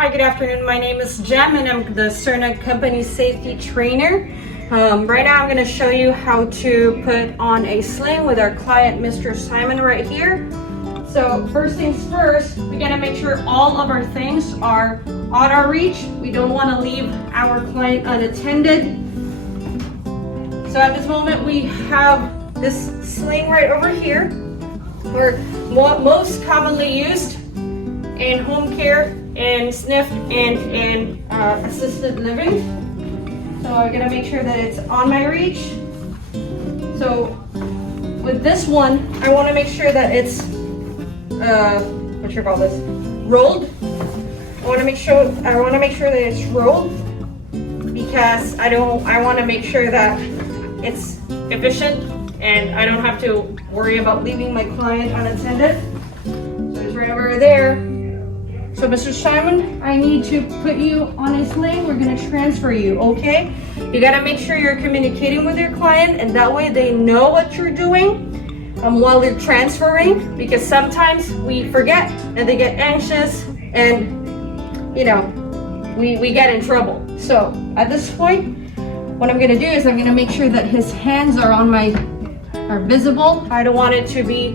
Hi, good afternoon. My name is Jem and I'm the Cerna company safety trainer. Right now I'm going to show you how to put on a sling with our client, Mr. Simon, right here. So first things first, we got to make sure all of our things are on our reach. We don't want to leave our client unattended. So at this moment we have this sling right over here. We're most commonly used in home care and SNF and in assisted living. So I'm gonna make sure that it's on my reach. So with this one, I want to make sure that it's what you call this, rolled. I want to make sure that it's rolled because I want to make sure that it's efficient and I don't have to worry about leaving my client unattended. So it's right over there. So Mr. Simon, I need to put you on a sling. We're gonna transfer you, okay? You gotta make sure you're communicating with your client and that way they know what you're doing while you're transferring, because sometimes we forget and they get anxious and we get in trouble. So at this point, what I'm gonna do is I'm gonna make sure that his hands are visible. I don't want it to be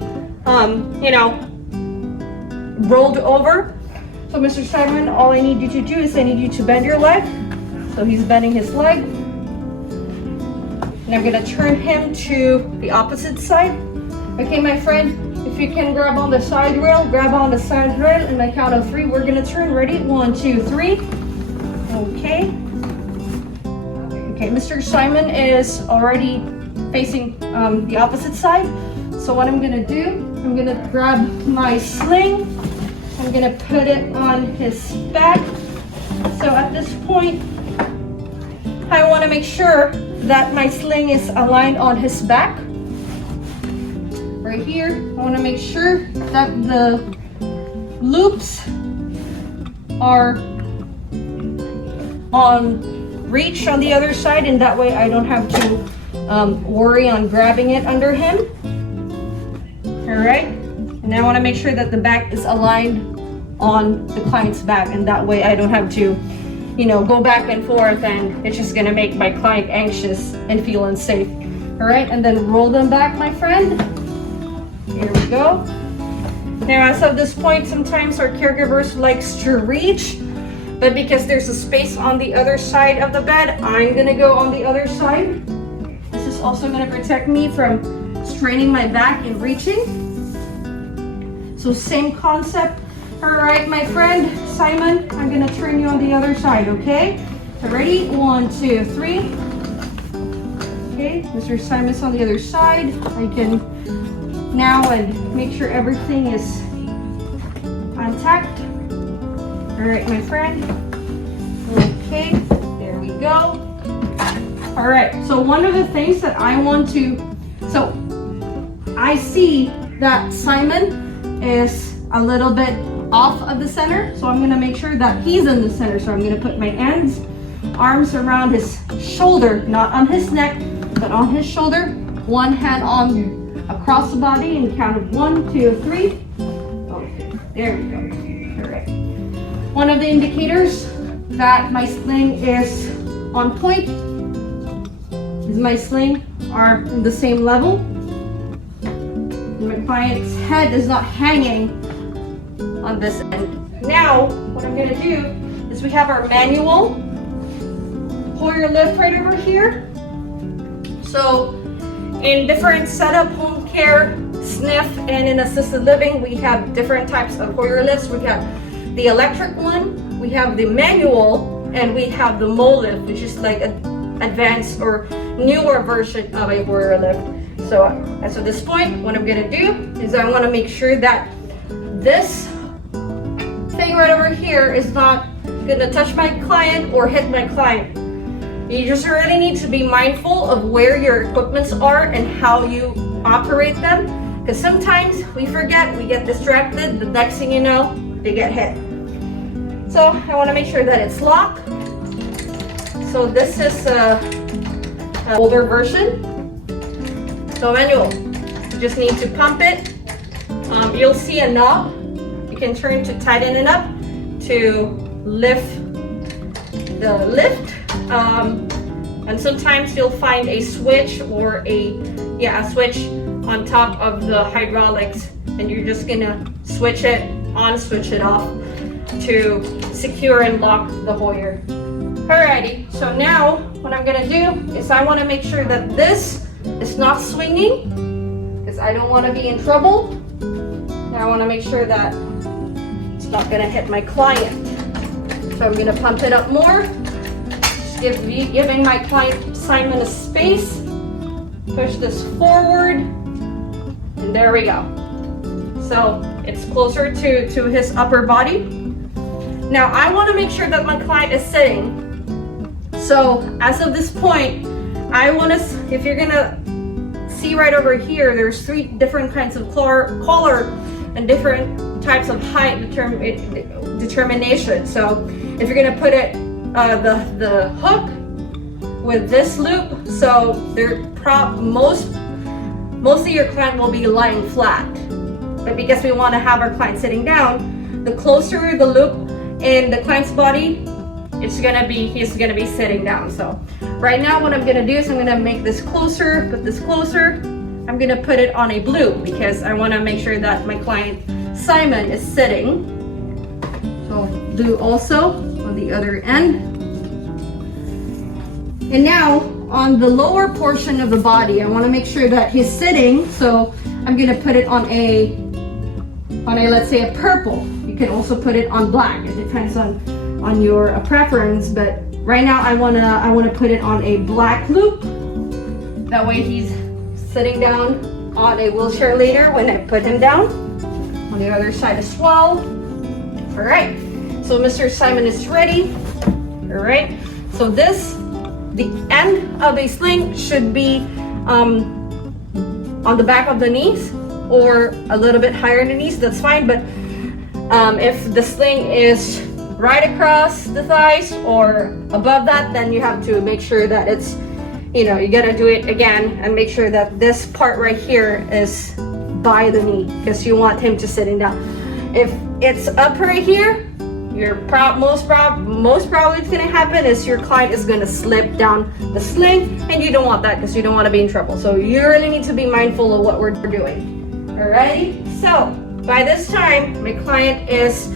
rolled over. So Mr. Simon, all I need you to do is I need you to bend your leg. So he's bending his leg. And I'm gonna turn him to the opposite side. Okay, my friend, if you can grab on the side rail, grab on the side rail, and my count of 3, we're gonna turn. Ready? 1, 2, 3. Okay. Okay, Mr. Simon is already facing the opposite side. So what I'm gonna do, I'm gonna grab my sling. I'm gonna put it on his back. So at this point, I wanna make sure that my sling is aligned on his back. Right here, I wanna make sure that the loops are on reach on the other side, and that way I don't have to worry on grabbing it under him. All right. And I want to make sure that the back is aligned on the client's back, and that way I don't have to, go back and forth, and it's just gonna make my client anxious and feel unsafe. All right, and then roll them back, my friend. Here we go. Now, as of this point, sometimes our caregivers likes to reach, but because there's a space on the other side of the bed, I'm gonna go on the other side. This is also gonna protect me from straining my back and reaching. So same concept. All right, my friend, Simon, I'm gonna turn you on the other side, okay? So ready? 1, 2, 3. Okay, Mr. Simon's on the other side. I can now make sure everything is intact. All right, my friend. Okay, there we go. All right, so one of the things that I want to, so I see that Simon is a little bit off of the center, so I'm gonna make sure that he's in the center. So I'm gonna put my arms around his shoulder, not on his neck, but on his shoulder. One hand on across the body and count of 1, 2, 3. Okay, there we go. All right. One of the indicators that my sling is on point is my sling are in the same level. My client's head is not hanging on this end. Now, what I'm gonna do is we have our manual Hoyer lift right over here. So in different setup, home care, SNF, and in assisted living, we have different types of Hoyer lifts. We have the electric one, we have the manual, and we have the mole lift, which is like an advanced or newer version of a Hoyer lift. So as of this point, what I'm gonna do is I wanna make sure that this thing right over here is not gonna touch my client or hit my client. You just really need to be mindful of where your equipments are and how you operate them, because sometimes we forget, we get distracted, the next thing you know, they get hit. So I wanna make sure that it's locked. So this is an older version. So manual, you just need to pump it. You'll see a knob. You can turn to tighten it up to lift the lift. And sometimes you'll find a switch or a switch on top of the hydraulics, and you're just gonna switch it on, switch it off to secure and lock the Hoyer. Alrighty, so now what I'm gonna do is I wanna make sure that this is not swinging, because I don't wanna be in trouble. Now I wanna make sure that it's not gonna hit my client. So I'm gonna pump it up more, just giving my client Simon a space. Push this forward, and there we go. So it's closer to his upper body. Now I want to make sure that my client is sitting. So as of this point, I want to, if you're gonna see right over here, there's 3 different kinds of collar and different types of height determination. So if you're gonna put it the hook with this loop, so most of your client will be lying flat. But because we want to have our client sitting down, the closer the loop in the client's body, he's gonna be sitting down. So right now what I'm gonna do is I'm gonna make this closer, put this closer. I'm gonna put it on a blue because I want to make sure that my client Simon is sitting. So blue also on the other end. And now on the lower portion of the body, I want to make sure that he's sitting. So I'm gonna put it on a let's say a purple. You can also put it on black. It depends on your preference, but right now I wanna put it on a black loop. That way he's sitting down on a wheelchair later when I put him down. On the other side as well. All right, so Mr. Simon is ready. All right, so the end of a sling should be on the back of the knees or a little bit higher in the knees, that's fine. But if the sling is right across the thighs or above that, then you have to make sure that it's, you gotta do it again and make sure that this part right here is by the knee, because you want him to sitting down. If it's up right here, most probably it's gonna happen is your client is gonna slip down the sling, and you don't want that because you don't want to be in trouble. So you really need to be mindful of what we're doing. Alrighty, so by this time my client is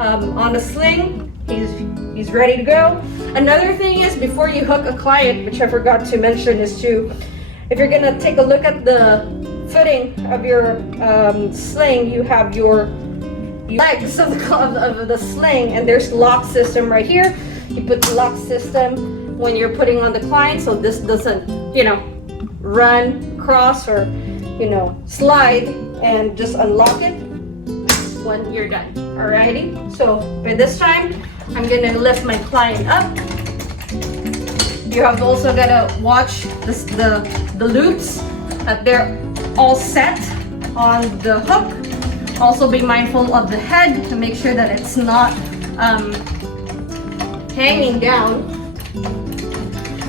on the sling. He's ready to go. Another thing is, before you hook a client, which I forgot to mention, is if you're gonna take a look at the footing of your sling, you have your legs of the sling, and there's lock system right here. You put the lock system when you're putting on the client, so this doesn't run, cross, or slide, and just unlock it when you're done. Alrighty, so by this time I'm gonna lift my client up. You have also gotta watch the loops, that they're all set on the hook. Also be mindful of the head to make sure that it's not hanging down.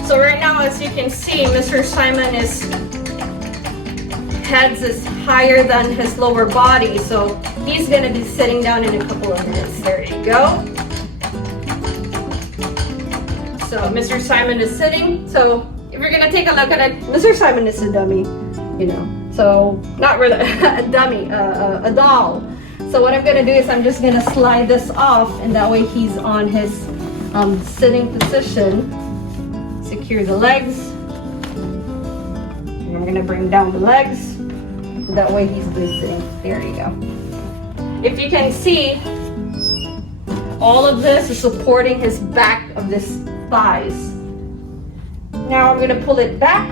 So right now, as you can see, Mr. Simon head is higher than his lower body, so he's gonna be sitting down in a couple of minutes. There you go. So Mr. Simon is sitting. So if you're gonna take a look at it, Mr. Simon is a dummy, so not really a dummy, a doll. So what I'm gonna do is I'm just gonna slide this off, and that way he's on his sitting position. Secure the legs. And I'm gonna bring down the legs. That way he's sitting. There you go. If you can see, all of this is supporting his back of his thighs. Now I'm gonna pull it back.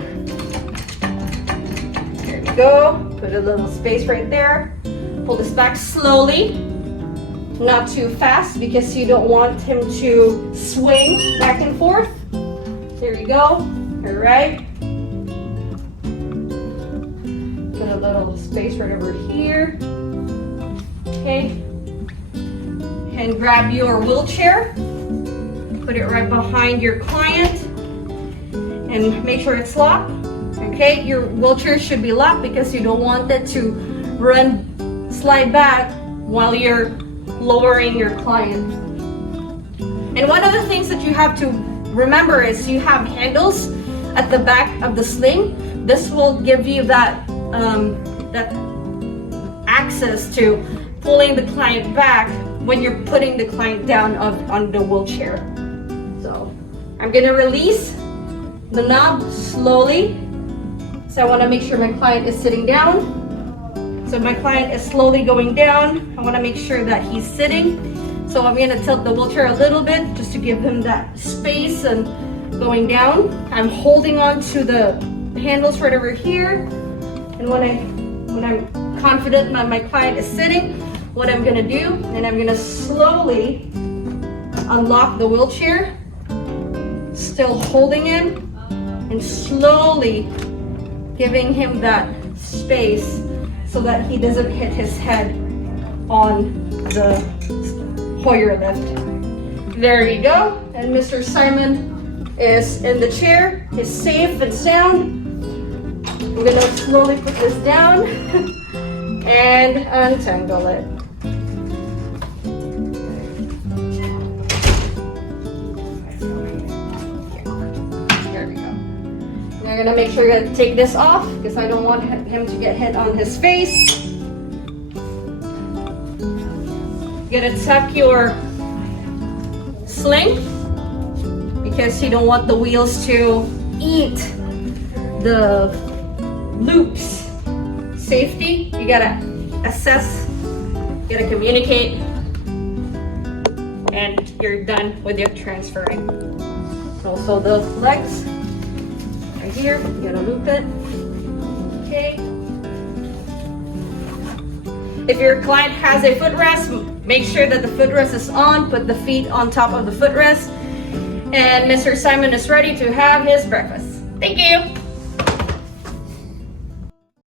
There we go. Put a little space right there. Pull this back slowly, not too fast, because you don't want him to swing back and forth. There you go. All right. Put a little space right over here. Okay. And grab your wheelchair. Put it right behind your client and make sure it's locked. Okay, your wheelchair should be locked because you don't want it to slide back while you're lowering your client. And one of the things that you have to remember is you have handles at the back of the sling. This will give you that that access to pulling the client back when you're putting the client down on the wheelchair. So I'm gonna release the knob slowly. So I want to make sure my client is sitting down. So my client is slowly going down. I want to make sure that he's sitting. So I'm going to tilt the wheelchair a little bit just to give him that space and going down. I'm holding on to the handles right over here. And when I'm confident that my client is sitting, what I'm going to do, and I'm going to slowly unlock the wheelchair, still holding him, and slowly giving him that space so that he doesn't hit his head on the Hoyer lift. There you go. And Mr. Simon is in the chair. He's safe and sound. I'm gonna slowly put this down and untangle it. I'm gonna make sure to take this off because I don't want him to get hit on his face. You're gonna tuck your sling because you don't want the wheels to eat the loops. Safety, you gotta assess, you gotta communicate, and you're done with your transferring. Also the legs. Here, you're gonna loop it. Okay. If your client has a footrest, make sure that the footrest is on. Put the feet on top of the footrest. And Mr. Simon is ready to have his breakfast. Thank you.